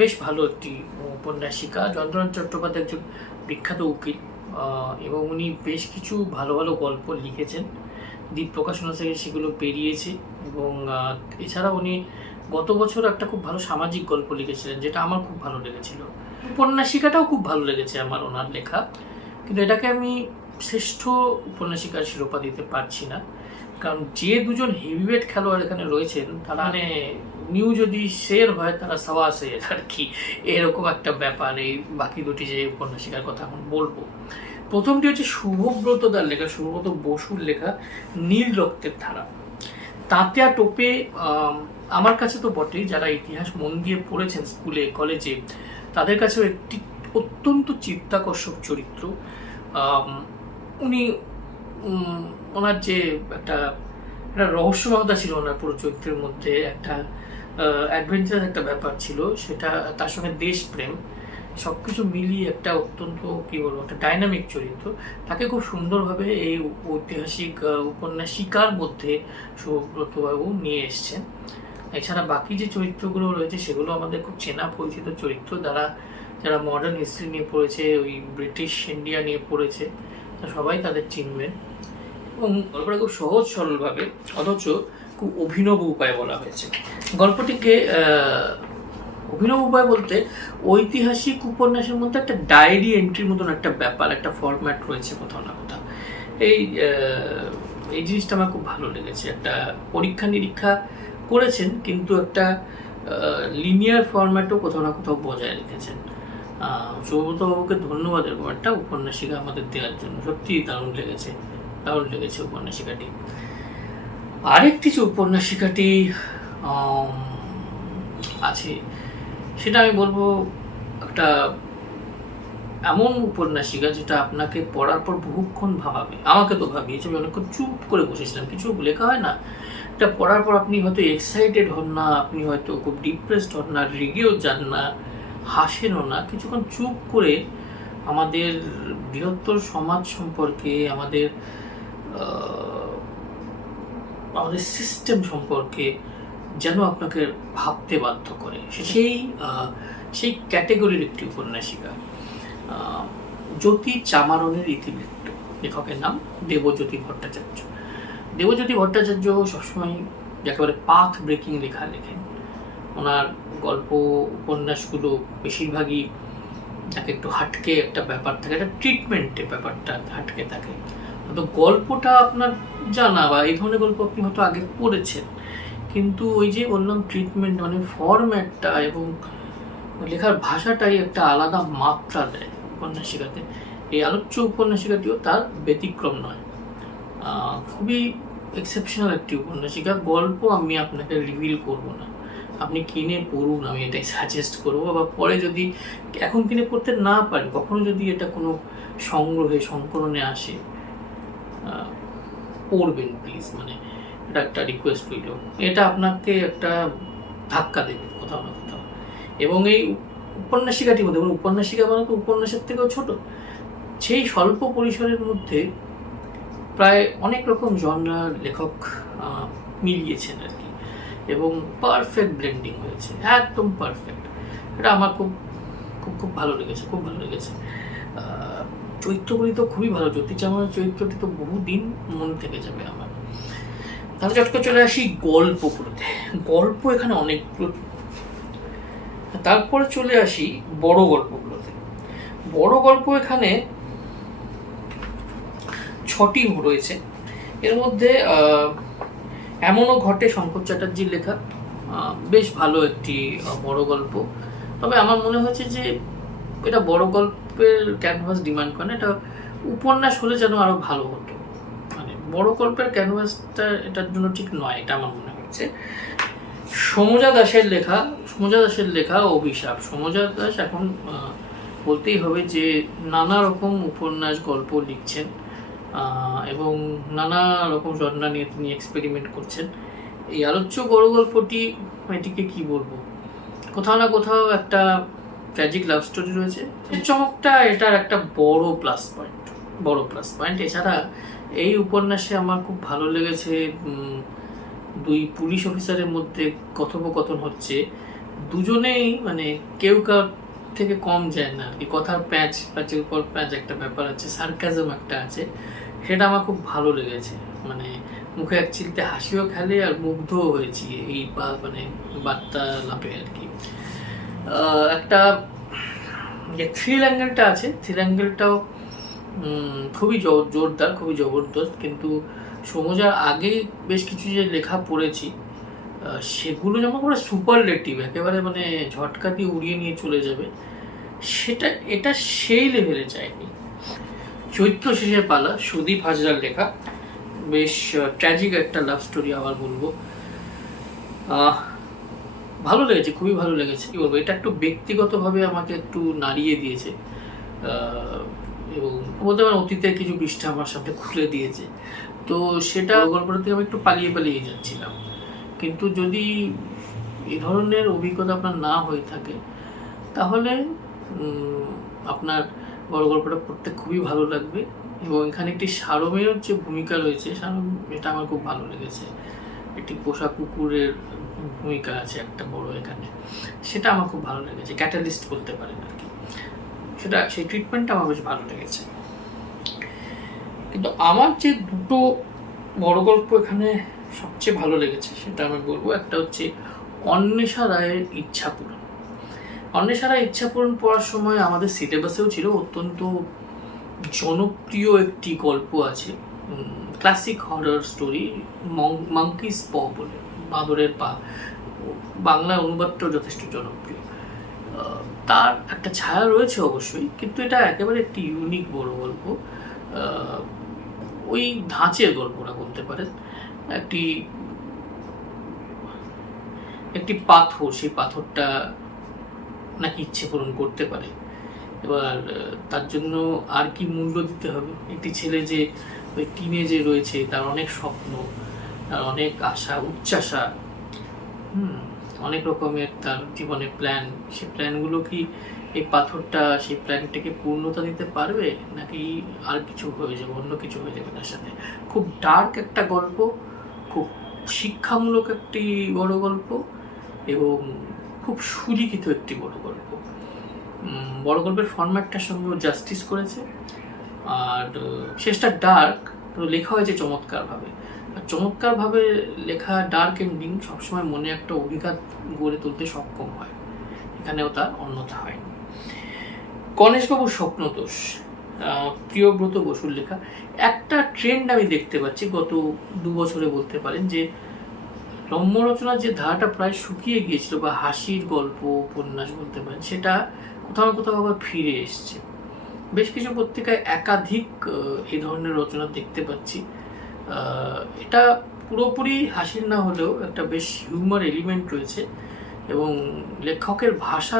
বেশ ভালো একটি উপন্যাসিকা। জয়ন্তনারায়ণ চট্টোপাধ্যায় একজন বিখ্যাত উকিল এবং উনি বেশ কিছু ভালো ভালো গল্প লিখেছেন। দ্বীপ প্রকাশনা থেকে সেগুলো বেরিয়েছে এবং এছাড়া উনি গত বছর একটা খুব ভালো সামাজিক গল্প লিখেছিলেন, যেটা আমার খুব ভালো লেগেছিল। উপন্যাসিকাটাও খুব ভালো লেগেছে আমার, ওনার লেখা, কিন্তু এটাকে আমি শ্রেষ্ঠ উপন্যাসিকার শিরোপা দিতে পারছি না, কারণ যে দুজন হেভিওয়েট খেলোয়াড় এখানে রয়েছেন তারা মানে নিউ যদি শের হয় তারা সওয়া শের আর কি, এরকম একটা ব্যাপার। এই বাকি দুটি যে উপন্যাসিকার কথা এখন বলবো, প্রথমটি হচ্ছে শুভব্রত দার লেখা, শুভব্রত বসুর লেখা নীল রক্তের ধারা। তাঁতিয়া টোপে আমার কাছে তো বটেই, যারা ইতিহাস মন দিয়ে পড়েছেন স্কুলে কলেজে তাদের কাছেও একটি অত্যন্ত চিত্তাকর্ষক চরিত্র। উনি ওনার যে একটা রহস্যময়তা ছিল ওনার পুরো চরিত্রের মধ্যে, একটা অ্যাডভেঞ্চারাস একটা ব্যাপার ছিল, সেটা তার সঙ্গে দেশপ্রেম সব কিছু মিলিয়ে একটা অত্যন্ত কী বলবো একটা ডাইনামিক চরিত্র। তাকে খুব সুন্দরভাবে এই ঐতিহাসিক উপন্যাসিকার মধ্যে সুব্রতবাবু নিয়ে এসছেন। এছাড়া বাকি যে চরিত্রগুলো রয়েছে সেগুলো আমাদের খুব চেনা পরিচিত চরিত্র, যারা মডার্ন হিস্ট্রি নিয়ে পড়েছে, ওই ব্রিটিশ ইন্ডিয়া নিয়ে পড়েছে, সবাই তাদের চিনবেন। এবং গল্পটা খুব সহজ সরলভাবে অথচ খুব অভিনব উপায়ে বলা হয়েছে। গল্পটিকে অভিনব উপায় বলতে ঐতিহাসিক উপন্যাসের মধ্যে একটা ডায়েরি এন্ট্রির মতন একটা ব্যাপার, একটা ফরম্যাট রয়েছে কোথাও না কোথাও। এই জিনিসটা আমার খুব ভালো লেগেছে। একটা পরীক্ষা নিরীক্ষা করেছেন কিন্তু একটা লিনিয়ার ফরম্যাটও কোথাও না কোথাও বজায় রেখেছেন। সৌব্রতবাবুকে ধন্যবাদ এরকম একটা উপন্যাসিকা আমাদের দেওয়ার জন্য। সত্যিই দারুণ লেগেছে উপন্যাসিকাটি। আরেকটি যে উপন্যাসিকাটি আছে সেটা আমি বলবো একটা এমন উপন্যাসিকা যেটা আপনাকে পড়ার পর বহুক্ষণ ভাবাবে। আমাকে তো ভাবিয়েছে, আমি অনেকক্ষণ চুপ করে বসেছিলাম, কিছু লেখা হয় না, এটা পড়ার পর আপনি হয়তো এক্সাইটেড হন না, আপনি হয়তো খুব ডিপ্রেসড হন না, রেগেও যান না, হাসেনও না, কিছুক্ষণ চুপ করে আমাদের বৃহত্তর সমাজ সম্পর্কে, আমাদের সিস্টেম সম্পর্কে যেন আপনাকে ভাবতে বাধ্য করে, সেই ক্যাটেগরির একটি উপন্যাসিকা। জ্যোতি চামারনের ইতিবৃত্ত, লেখকের নাম দেবজ্যোতি ভট্টাচার্য। দেবজ্যোতি ভট্টাচার্য সবসময় একেবারে পাথ ব্রেকিং লেখা লেখেন। ওনার গল্প উপন্যাসগুলো বেশিরভাগই তাকে একটু হাটকে একটা ব্যাপার থাকে, একটা ট্রিটমেন্টের ব্যাপারটা হাটকে থাকে। হয়তো গল্পটা আপনার জানা বা এই ধরনের গল্প আপনি হয়তো আগে পড়েছেন, কিন্তু ওই যে বললাম ট্রিটমেন্ট মানে ফরম্যাটটা এবং লেখার ভাষাটাই একটা আলাদা মাত্রা দেয় উপন্যাসিকাতে। এই আলোচ্য উপন্যাসিকাটিও তার ব্যতিক্রম নয়। খুবই এক্সেপশনাল একটি উপন্যাসিকা। গল্প আমি আপনাকে রিভিল করব না, আপনি কিনে পড়ুন, আমি এটাই সাজেস্ট করবো। বা পরে যদি এখন কিনে পড়তে না পারেন, কখনো যদি এটা কোনো সংকলনে আসে, পড়বেন প্লিজ, মানে এটা একটা রিকোয়েস্ট রইল। এটা আপনাকে একটা ধাক্কা দেবে কোথাও না কোথাও। এবং এই উপন্যাসিকাটির মধ্যে, উপন্যাসিকা মানে তো উপন্যাসের থেকেও ছোট, সেই স্বল্প পরিসরের মধ্যে প্রায় অনেক রকম জনরার লেখক মিলিয়েছেন আর কি, এবং পারফেক্ট ব্লেন্ডিং হয়েছে, একদম পারফেক্ট। এটা আমার খুব খুব খুব ভালো লেগেছে, খুব ভালো লেগেছে। চরিত্রগুলি তো খুবই ভালো, জ্যোতি চামারের চরিত্রটি তো বহুদিন মনে থেকে যাবে আমার। তাহলে চট করে চলে আসি গল্পগুলোতে। গল্প এখানে অনেকগুলো, তারপরে চলে আসি বড় গল্পগুলোতে। বড় গল্প এখানে 6টি রয়েছে। এর মধ্যে এমনও ঘটে শঙ্কর চ্যাটার্জির লেখা, বেশ ভালো একটি বড় গল্প। তবে আমার মনে হয়েছে যে এটা বড় গল্পের ক্যানভাস ডিমান্ড করে না, এটা উপন্যাস হলে যেন আরো ভালো হতো। মানে বড় গল্পের ক্যানভাসটা এটার জন্য ঠিক নয়, এটা আমার মনে হচ্ছে। সমজা দাসের লেখা অভিশাপ। সমজা দাস এখন বলতেই হবে যে নানা রকম উপন্যাস গল্প লিখছেন এবং নানা রকম জন্না নিয়ে তিনি এক্সপেরিমেন্ট করছেন। এই আলোচ্য বড় গল্পটি, এটিকে কি বলবো, কোথাও না কোথাও একটা ট্র্যাজিক লাভ স্টোরি রয়েছে। চমকটা এটার একটা বড় প্লাস পয়েন্ট। এছাড়া এই উপন্যাসে আমার খুব ভালো লেগেছে দুই পুলিশ অফিসারের মধ্যে কথোপকথন হচ্ছে, দুজনেই মানে কেউ কার থেকে কম যায় না আর কি। কথার প্যাচের পর প্যাচ একটা ব্যাপার আছে, সার্কাজম একটা আছে, সেটা আমার খুব ভালো লেগেছে। মানে মুখে এক চিলতে হাসিও খেলে আর মুগ্ধও হয়েছি এই মানে বার্তালাপে আর কি। একটা যে থ্রিল অ্যাঙ্গেলটা আছে, থ্রিল অ্যাঙ্গেলটাও খুবই জোরদার, খুবই জবরদস্ত। কিন্তু সমজার আগে বেশ কিছু যে লেখা পড়েছি সেগুলো যেমন করে সুপারলেটিভ, একেবারে মানে ঝটকা দিয়ে উড়িয়ে নিয়ে চলে যাবে, এটা সেই লেভেলে চাইনি। চৈত্র শেষের পালা, সুদীপ হাজরার লেখা, বেশ ট্র্যাজিক একটা লাভ স্টোরি আবার বলবো। ভালো লেগেছে, খুবই ভালো লেগেছে। কি বলবো, এটা একটু ব্যক্তিগতভাবে আমাকে একটু নাড়িয়ে দিয়েছে এবং বলতে পারেন অতীতের কিছু পৃষ্ঠা আমার সামনে খুলে দিয়েছে। তো সেটা গল্পটা থেকে আমি একটু পালিয়ে যাচ্ছিলাম। কিন্তু যদি এই ধরনের অভিজ্ঞতা আপনার না হয়ে থাকে তাহলে আপনার বড় গল্পটা পড়তে খুবই ভালো লাগবে। এবং এখানে একটি সারমেয় যে ভূমিকা রয়েছে, এটা আমার খুব ভালো লেগেছে। একটি পোষা কুকুরের ভূমিকা আছে একটা বড় এখানে, সেটা আমার খুব ভালো লেগেছে। ক্যাটালিস্ট বলতে পারেন আর কি, সেই ট্রিটমেন্টটা আমার বেশ ভালো লেগেছে। কিন্তু আমার যে দুটো বড় গল্প এখানে সবচেয়ে ভালো লেগেছে সেটা আমি বলবো, একটা হচ্ছে অন্বেষা রায়ের ইচ্ছাপূরণ। অন্বেষা রায়ের ইচ্ছাপূরণ পড়ার সময় আমাদের সিলেবাসেও ছিল, অত্যন্ত জনপ্রিয় একটি গল্প আছে, ক্লাসিক হরর স্টোরি, মাঙ্কিস প বলে, বাঁদরের পা। বাংলা অনুবাদটাও যথেষ্ট জনপ্রিয়। তার একটা ছায়া রয়েছে অবশ্যই, কিন্তু এটা একেবারে একটি ইউনিক বড় গল্প। ওই ধাঁচের গল্পটা বলতে পারেন। একটি পাথর, সেই পাথরটা নাকি ইচ্ছে পূরণ করতে পারে। এবার তার জন্য আর কি মূল্য দিতে হবে। একটি ছেলে যে ওই টিনেজে রয়েছে, তার অনেক স্বপ্ন, তার অনেক আশা উচ্চাশা, অনেক রকমের তার জীবনে প্ল্যান, সেই প্ল্যানগুলো কি এই পাথরটা সেই প্ল্যানটাকে পূর্ণতা দিতে পারবে, নাকি আর কিছু হয়ে যাবে, অন্য কিছু হয়ে যাবে তার সাথে। খুব ডার্ক একটা গল্প, খুব শিক্ষামূলক একটি বড় গল্প এবং খুব সুলিখিত একটি বড় গল্প। বড় গল্পের ফরম্যাটটার সঙ্গেও জাস্টিস করেছে। আর শেষটা ডার্ক, লেখা হয়েছে চমৎকারভাবে। চমৎকারভাবে লেখা ডার্ক এন্ডিং সবসময় মনে একটা অভিঘাত গড়ে তুলতে সক্ষম হয়, এখানেও তার অন্যথা হয়নি। গণেশবাবুর স্বপ্নদোষ, প্রিয়ব্রত বসুর লেখা। একটা ট্রেন্ড আমি দেখতে পাচ্ছি গত 2 বছরে বলতে পারেন, যে রম্য রচনার যে ধারাটা প্রায় শুকিয়ে গিয়েছিল, বা হাসির গল্প উপন্যাস বলতে পারেন, সেটা কোথাও না কোথাও আবার ফিরে এসছে। বেশ কিছু পত্রিকায় একাধিক এই ধরনের রচনা দেখতে পাচ্ছি। এটা পুরোপুরি হাসির না হলেও একটা বেশ হিউমার এলিমেন্ট রয়েছে এবং লেখকের ভাষা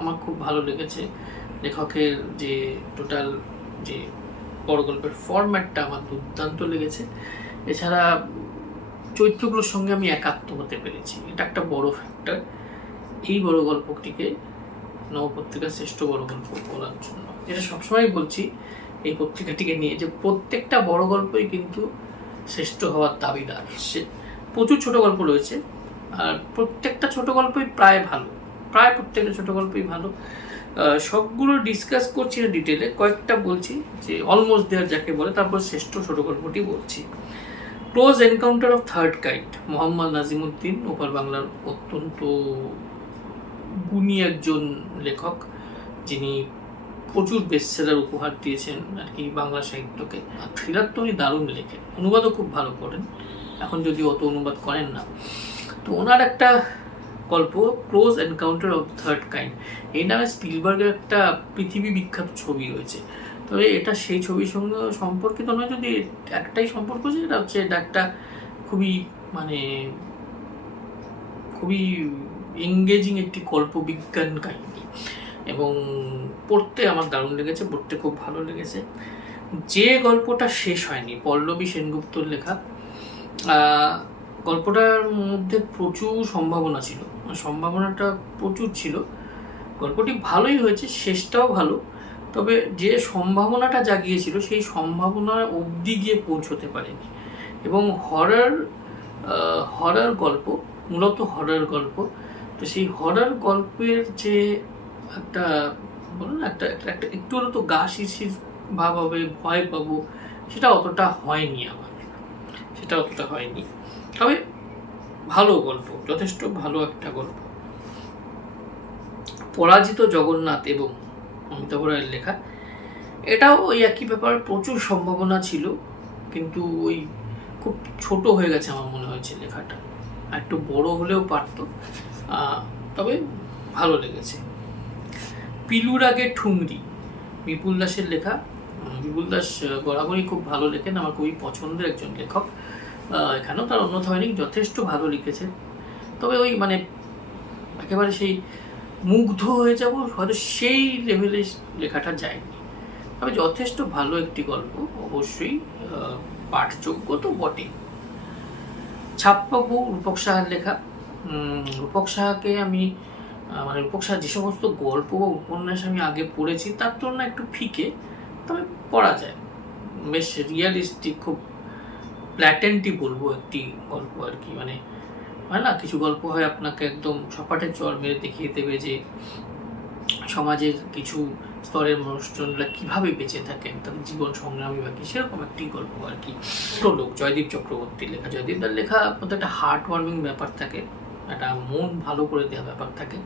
আমার খুব ভালো লেগেছে। লেখকের যে টোটাল যে বড় গল্পের ফরম্যাটটা আমার দুর্দান্ত লেগেছে। এছাড়া চরিত্রগুলোর সঙ্গে আমি একাত্ম হতে পেরেছি, এটা একটা বড় ফ্যাক্টর এই বড় গল্পটিকে নবপত্রিকার শ্রেষ্ঠ বড় গল্প বলার জন্য। যেটা সবসময় বলছি এই পত্রিকাটিকে নিয়ে, যে প্রত্যেকটা বড় গল্পই কিন্তু শ্রেষ্ঠ হওয়ার দাবিদার। প্রচুর ছোট গল্প রয়েছে, আর প্রত্যেকটা ছোট গল্পই প্রায় ভালো, প্রায় প্রত্যেকটা ছোট গল্পই ভালো। সবগুলো ডিসকাস করছি না ডিটেলে, কয়েকটা বলছি যে অলমোস্ট দেয়ার যাকে বলে, তারপর শ্রেষ্ঠ ছোট গল্পটি বলছি। Close encounter of third kind, Mohammad Nazimuddin, ওপার বাংলার অত্যন্ত গুণী একজন লেখক, যিনি প্রচুর বেস্টসেলার উপহার দিয়েছেন আর কি বাংলা সাহিত্যকে। থ্রিলার তো উনি দারুণ লেখেন, অনুবাদও খুব ভালো করেন, এখন যদি অত অনুবাদ করেন না। তো ওনার একটা গল্প close encounter of third kind, এই নামে স্পিলবার্গের একটা পৃথিবী বিখ্যাত ছবি রয়েছে। তবে এটা সেই ছবির সঙ্গে সম্পর্কিত নয়, যদি একটাই সম্পর্ক আছে, এটা হচ্ছে এটা একটা খুবই খুবই এঙ্গেজিং একটি কল্পবিজ্ঞান কাহিনী, এবং পড়তে আমার দারুণ লেগেছে, পড়তে খুব ভালো লেগেছে। যে গল্পটা শেষ হয়নি, পল্লবী সেনগুপ্তর লেখা, গল্পটার মধ্যে প্রচুর সম্ভাবনা ছিল, সম্ভাবনাটা প্রচুর ছিল। গল্পটি ভালোই হয়েছে, শেষটাও ভালো, তবে যে সম্ভাবনাটা জাগিয়েছিল সেই সম্ভাবনা অবধি গিয়ে পৌঁছতে পারেনি। এবং হরর গল্প, মূলত হরর গল্প, তো সেই হরর গল্পের যে একটা বলো না, একটা একটা একটু হলো তো গা শিরশির ভাব হবে, ভয় পাবো, সেটা অতটা হয়নি আমার, সেটা অতটা হয়নি। তবে ভালো গল্প, যথেষ্ট ভালো একটা গল্প। পরাজিত জগন্নাথ এবং অমিতাভ রায়ের লেখা, এটাও ওই একই ব্যাপার, প্রচুর সম্ভাবনা ছিল, কিন্তু ওই খুব ছোট হয়ে গেছে আমার মনে হয়েছে লেখাটা, আর একটু বড় হলেও পারত, তবে ভালো লেগেছে। পিলুর আগে ঠুংরি, বিপুল দাসের লেখা। বিপুল দাস বরাবরই খুব ভালো লেখেন, আমার খুবই পছন্দের একজন লেখক, এখানেও তার অন্যথা হয়নি, যথেষ্ট ভালো লিখেছে। তবে ওই মানে একেবারে সেই মুগ্ধ হয়ে যাব হয়তো সেই লেভেলে লেখাটা যায়নি, তবে যথেষ্ট ভালো একটি গল্প, অবশ্যই পাঠযোগ্য তো বটে। ছাপ্পা বউ, রূপক সাহার লেখা। রূপক সাহাকে আমি মানে রূপক সাহার যে সমস্ত গল্প বা উপন্যাস আমি আগে পড়েছি তার তুলনায় একটু ফিকে, তবে পড়া যায়, বেশ রিয়ালিস্টিক, খুব প্ল্যাটেন্টই বলবো একটি গল্প আর কি। মানে হয় না, কিছু গল্প হয় আপনাকে একদম সপাটে চর মেরে দেখিয়ে দেবে যে সমাজের কিছু স্তরের মানুষজনরা কিভাবে বেঁচে থাকেন, তাদের জীবন সংগ্রামী বাকি, সেরকম একটি গল্প আর কি। ছোট লোক, জয়দীপ চক্রবর্তীর লেখা। জয়দীপদার লেখা মধ্যে একটা হার্ট ওয়ার্মিং ব্যাপার থাকে, একটা মন ভালো করে দেওয়া ব্যাপার থাকে,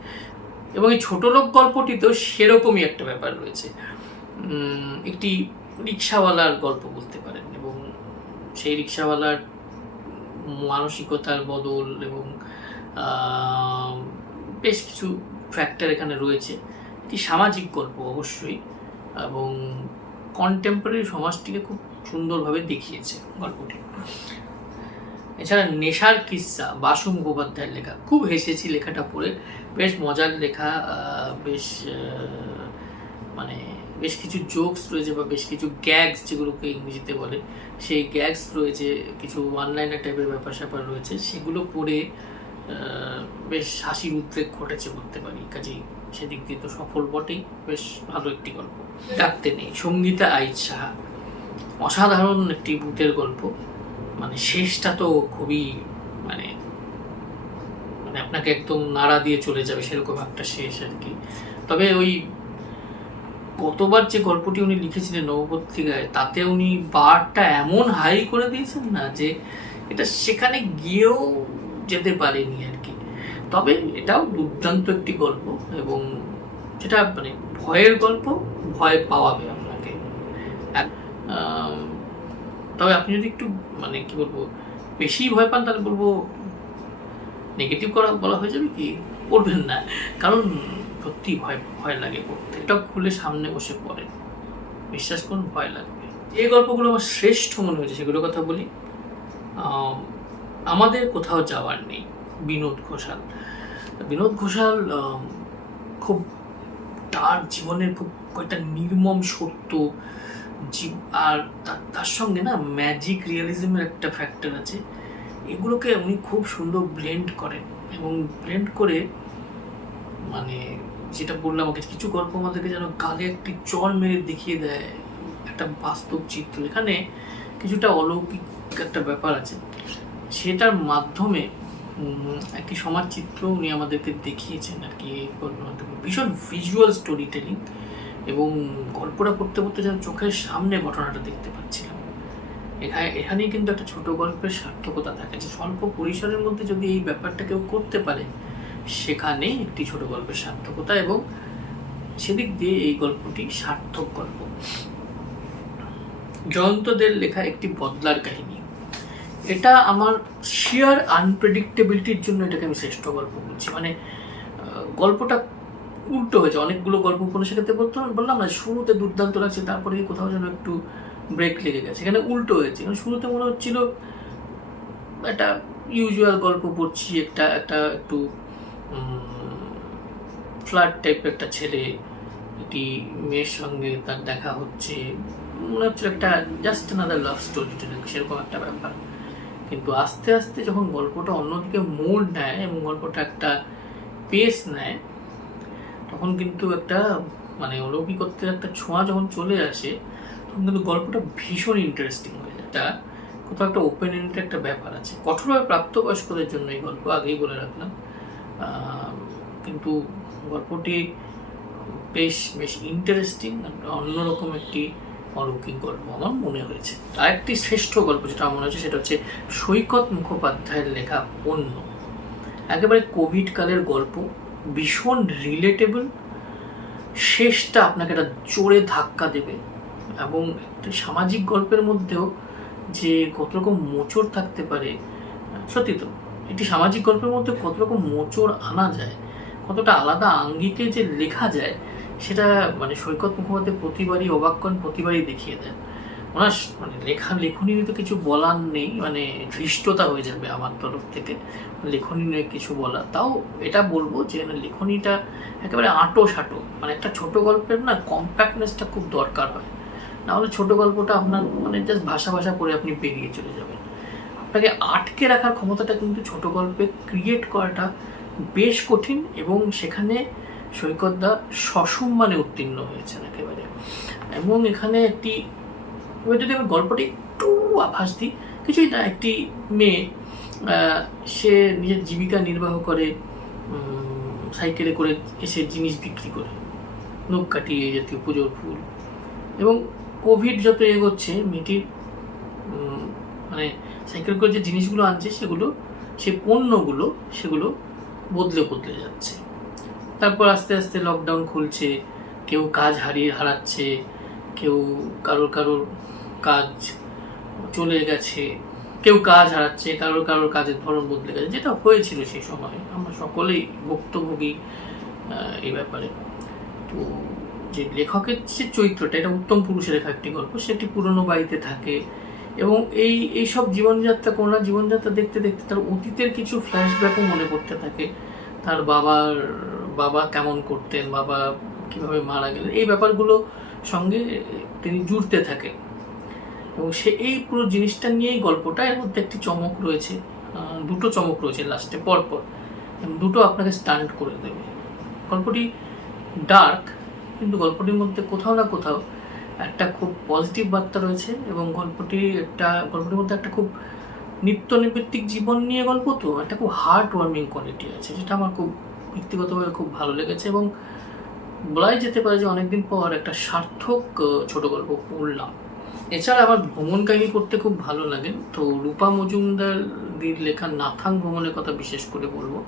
এবং এই ছোট লোক গল্পটিতেও সেরকমই একটা ব্যাপার রয়েছে। একটি রিক্সাওয়ালার গল্প বলতে পারেন, এবং সেই রিক্সাওয়ালার মানসিকতার বদল এবং বেশ কিছু ফ্যাক্টর এখানে রয়েছে। একটি সামাজিক গল্প অবশ্যই, এবং কন্টেম্পোরারি সমাজটিকে খুব সুন্দরভাবে দেখিয়েছে গল্পটি। এছাড়া নেশার কিস্সা, বাসু মুখোপাধ্যায়ের লেখা, খুব হেসেছি লেখাটা পড়ে, বেশ মজার লেখা, বেশ মানে বেশ কিছু জোকস রয়েছে বা বেশ কিছু গ্যাগস যেগুলোকে ইংরেজিতে বলে, সেই গ্যাগস রয়েছে, কিছু ওয়ান লাইনার টাইপের ব্যাপার স্যাপার রয়েছে, সেগুলো পড়ে বেশ হাসির উদ্রেক ঘটেছে বলতে পারি, কাজেই সেদিক দিয়ে তো সফল বটেই, বেশ ভালো একটি গল্প। ডাকতে নেই, সঙ্গীতা আইচ সাহা, অসাধারণ একটি ভূতের গল্প, মানে শেষটা তো খুবই মানে মানে আপনাকে একদম নাড়া দিয়ে চলে যাবে সেরকম একটা শেষ আর কি। তবে ওই গতবার যে গল্পটি উনি লিখেছিলেন নবপত্রিকায়, তাতে উনি বারটা এমন হাই করে দিয়েছেন না যে এটা সেখানে গিয়েও যেতে পারেনি আর কি। তবে এটাও দুর্দান্ত একটি গল্প, এবং সেটা মানে ভয়ের গল্প, ভয় পাওয়াবে আপনাকে। তবে আপনি যদি একটু মানে কি বলবো বেশি ভয় পান, তাহলে বলবো নেগেটিভ করা বলা হয়ে যাবে কি, পড়বেন না, কারণ সত্যি ভয় ভয় লাগে পড়তে। এটা খুলে সামনে বসে পড়ে, বিশ্বাস করুন ভয় লাগবে। যে গল্পগুলো আমার শ্রেষ্ঠ মনে হয়েছে সেগুলোর কথা বলি। আমাদের কোথাও যাওয়ার নেই, বিনোদ ঘোষাল। বিনোদ ঘোষাল খুব তার জীবনের খুব কয়েকটা নির্মম সত্য, আর তার সঙ্গে না ম্যাজিক রিয়েলিজমের একটা ফ্যাক্টর আছে, এগুলোকে উনি খুব সুন্দর ব্লেন্ড করেন, এবং ব্লেন্ড করে মানে যেটা বললাম আমাকে, কিছু গল্প আমাদেরকে যেন গালে একটি চর মেরে দেখিয়ে দেয় একটা বাস্তব চিত্র, এখানে কিছুটা অলৌকিক একটা ব্যাপার আছে, সেটার মাধ্যমে একটি সমাজ চিত্র উনি আমাদেরকে দেখিয়েছেন আর কি। ভীষণ ভিজুয়াল স্টোরি টেলিং, এবং গল্পটা পড়তে পড়তে যেন চোখের সামনে ঘটনাটা দেখতে পাচ্ছিলাম। এখানেই কিন্তু একটা ছোট গল্পের সার্থকতা থাকে, যে স্বল্প পরিসরের মধ্যে যদি এই ব্যাপারটা কেউ করতে পারে, সেখানেই একটি ছোট গল্পের সার্থকতা, এবং সেদিক দিয়ে এই গল্পটি সার্থক গল্প। জয়ন্তদের লেখা একটি বদলার কাহিনী, এটা আমার শিয়ার আনপ্রেডিক্টেবিলিটির জন্য এটাকে আমি শ্রেষ্ঠ গল্প বলছি। মানে গল্পটা উল্টো হয়েছে, অনেকগুলো গল্প উপন্যাসের ক্ষেত্রে বললাম না শুরুতে দুর্দান্ত লাগছে, তারপরে কোথাও যেন একটু ব্রেক লেগে গেছে, এখানে উল্টো হয়েছে। এখানে শুরুতে মনে হচ্ছিল একটা ইউজুয়াল গল্প পড়ছি, একটা একটু ফ্লার্ট টাইপের একটা ছেলে, একটি মেয়ের সঙ্গে তার দেখা হচ্ছে, মনে হচ্ছে একটা জাস্ট আনাদার লাভ স্টোরি, সেরকম একটা ব্যাপার। কিন্তু আস্তে আস্তে যখন গল্পটা অন্যদিকে মোড় নেয় এবং গল্পটা একটা পেস নেয়, তখন কিন্তু একটা মানে অলৌকিকত্বের একটা ছোঁয়া যখন চলে আসে, তখন কিন্তু গল্পটা ভীষণ ইন্টারেস্টিং হয়ে যায়। এটা কোথাও একটা ওপেন এন্ডেড একটা ব্যাপার আছে। কঠোরভাবে প্রাপ্তবয়স্কদের জন্য এই গল্প, আগেই বলে রাখলাম। কিন্তু গল্পটি বেশ বেশ ইন্টারেস্টিং, অন্যরকম একটি অলৌকিক গল্প আমার মনে হয়েছে। আরেকটি শ্রেষ্ঠ গল্প যেটা আমার মনে হচ্ছে সেটা হচ্ছে সৈকত মুখোপাধ্যায়ের লেখা অন্য। একেবারে কোভিড কালের গল্প, ভীষণ রিলেটেবল, শেষটা আপনাকে একটা জোরে ধাক্কা দেবে, এবং একটা সামাজিক গল্পের মধ্যেও যে কত রকম মোচড় থাকতে পারে, সত্যি তো একটি সামাজিক গল্পের মধ্যে কত রকম মোচড় আনা যায়, কতটা আলাদা আঙ্গিকে যে লেখা যায়, সেটা মানে সৈকত মুখোপাধ্যায় প্রতিবারই অবাক করেন, প্রতিবারই দেখিয়ে দেন। ওনার মানে লেখনী নিয়ে তো কিছু বলার নেই, মানে ধৃষ্টতা হয়ে যাবে আমার তরফ থেকে লেখনী নিয়ে কিছু বলা। তাও এটা বলবো যে লেখনীটা একেবারে আঁটো সাঁটো, মানে একটা ছোট গল্পের না কম্প্যাক্টনেসটা খুব দরকার হয়, নাহলে ছোট গল্পটা আপনার মানে জাস্ট ভাষা পড়ে আপনি বেরিয়ে চলে যাবেন। আপনাকে আটকে রাখার ক্ষমতাটা কিন্তু ছোট গল্পে ক্রিয়েট করাটা বেশ কঠিন, এবং সেখানে সৈকতদা সসম্মানে উত্তীর্ণ হয়েছেন একেবারে। এবং এখানে একটি, যদি আমি গল্পটি একটু আভাস দিই, কিছুই না, একটি মেয়ে, সে নিজের জীবিকা নির্বাহ করে সাইকেলে করে এসে জিনিস বিক্রি করে, ধূপকাঠি এই জাতীয় পুজোর ফুল। এবং কোভিড যত এগোচ্ছে, মেয়েটির মানে সাইকেল করে যে জিনিসগুলো আনছে সেগুলো, সে পণ্যগুলো সেগুলো বদলে যাচ্ছে। তারপর আস্তে আস্তে লকডাউন খুলছে, কেউ কাজ হারাচ্ছে, কেউ কারোর কাজ চলে গেছে, কেউ কাজ হারাচ্ছে, কারোর কাজের ধরন বদলে গেছে, যেটা হয়েছিল সেই সময়। আমরা সকলেই ভুক্তভোগী এই ব্যাপারে। তো যে লেখকের যে চরিত্রটা, এটা উত্তম পুরুষের লেখা একটি গল্প, সে একটি পুরনো বাড়িতে থাকে, এবং এইসব জীবনযাত্রা দেখতে দেখতে তার অতীতের কিছু ফ্ল্যাশব্যাকও মনে পড়তে থাকে। তার বাবা কেমন করতেন, বাবা কিভাবে মারা গেলেন, এই ব্যাপারগুলো সঙ্গে তিনি জুড়তে থাকে, এবং সে এই পুরো জিনিসটা নিয়েই গল্পটা। এর মধ্যে একটি চমক রয়েছে, দুটো চমক রয়েছে লাস্টে পরপর, এবং দুটো আপনাকে স্টান্ট করে দেবে। গল্পটি ডার্ক, কিন্তু গল্পটির মধ্যে কোথাও না কোথাও একটা খুব পজিটিভ বার্তা রয়েছে, এবং গল্পটির মধ্যে একটা খুব নিত্যনৈমিত্তিক জীবন নিয়ে গল্প, তো একটা খুব হার্ট ওয়ার্মিং কোয়ালিটি আছে, যেটা আমার খুব ব্যক্তিগতভাবে খুব ভালো লেগেছে। এবং বলাই যেতে পারে যে অনেকদিন পর একটা সার্থক ছোট গল্প পড়লাম। এছাড়া আমার ভ্রমণ কাহিনী পড়তে খুব ভালো লাগে, তো রূপা মজুমদারদির লেখা নাথাং ভ্রমণের কথা বিশেষ করে বলবো।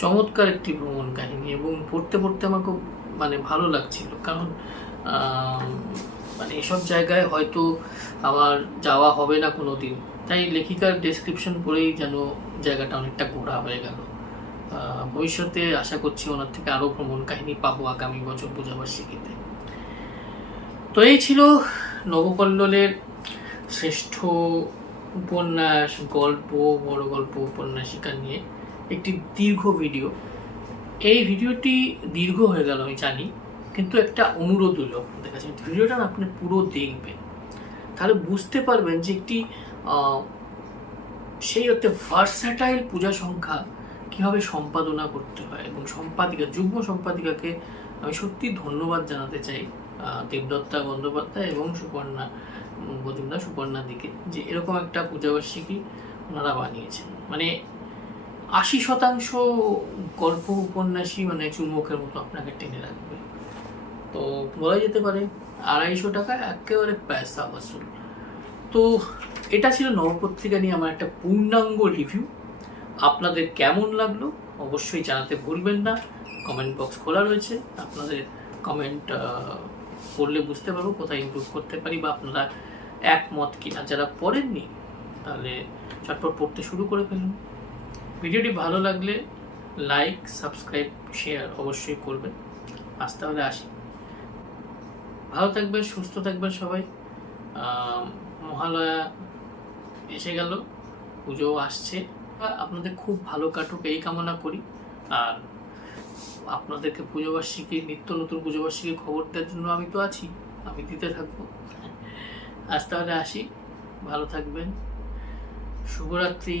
চমৎকার একটি ভ্রমণ কাহিনী, এবং পড়তে আমার খুব মানে ভালো লাগছিল, কারণ মানে এসব জায়গায় হয়তো আমার যাওয়া হবে না কোনো দিন, তাই লেখিকার ডেসক্রিপশন পড়েই যেন জায়গাটা অনেকটা ঘোরা হয়ে গেল। ভবিষ্যতে আশা করছি ওনার থেকে আরও ভ্রমণ কাহিনী পাবো আগামী বছর পূজাবার্ষিকীতে। তো এই ছিল নবকল্লোলের শ্রেষ্ঠ উপন্যাস, গল্প, বড় গল্প, উপন্যাসিকা নিয়ে একটি দীর্ঘ ভিডিও। এই ভিডিওটি দীর্ঘ হয়ে গেল আমি জানি, কিন্তু একটা অনুরোধ হলো আপনাদের কাছে, ভিডিওটা আপনি পুরো দেখবেন, তাহলে বুঝতে পারবেন যে একটি সেই অর্থে ভার্সাটাইল পূজা সংখ্যা কীভাবে সম্পাদনা করতে হয়। এবং যুগ্ম সম্পাদিকাকে আমি সত্যি ধন্যবাদ জানাতে চাই, দেবদত্তা বন্দ্যোপাধ্যায় এবং সুপর্ণা দিকে, যে এরকম একটা পূজাবার্ষিকী ওনারা বানিয়েছেন। মানে 80% গল্প উপন্যাসী মানে চুম্বকের মতো আপনাকে টেনে রাখবে। তো বলা যেতে পারে 250 টাকা একেবারে পয়সা বসুল। তো এটা ছিল নবপত্রিকা নিয়ে আমার একটা পূর্ণাঙ্গ রিভিউ। আপনাদের কেমন লাগলো অবশ্যই জানাতে ভুলবেন না, কমেন্ট বক্স খোলা রয়েছে, আপনাদের কমেন্ট পড়লে বুঝতে পারবো কোথায় ইমপ্রুভ করতে পারি, বা আপনারা একমত কিনা। যারা পড়েননি তাহলে চটপট পড়তে শুরু করে ফেলুন। ভিডিওটি ভালো লাগলে লাইক, সাবস্ক্রাইব, শেয়ার অবশ্যই করবেন। আজ তাহলে আসি, ভালো থাকবেন, সুস্থ থাকবেন সবাই। মহালয়া এসে গেল, পুজো আসছে, আপনাদের খুব ভালো কাটুক এই কামনা করি। আর আপনাদেরকে পুজোবার্ষিকী, নিত্য নতুন পুজোবার্ষিকী খবর দেওয়ার জন্য আমি তো আছি, আমি দিতে থাকবো। আজ তাহলে আসি, ভালো থাকবেন, শুভরাত্রি।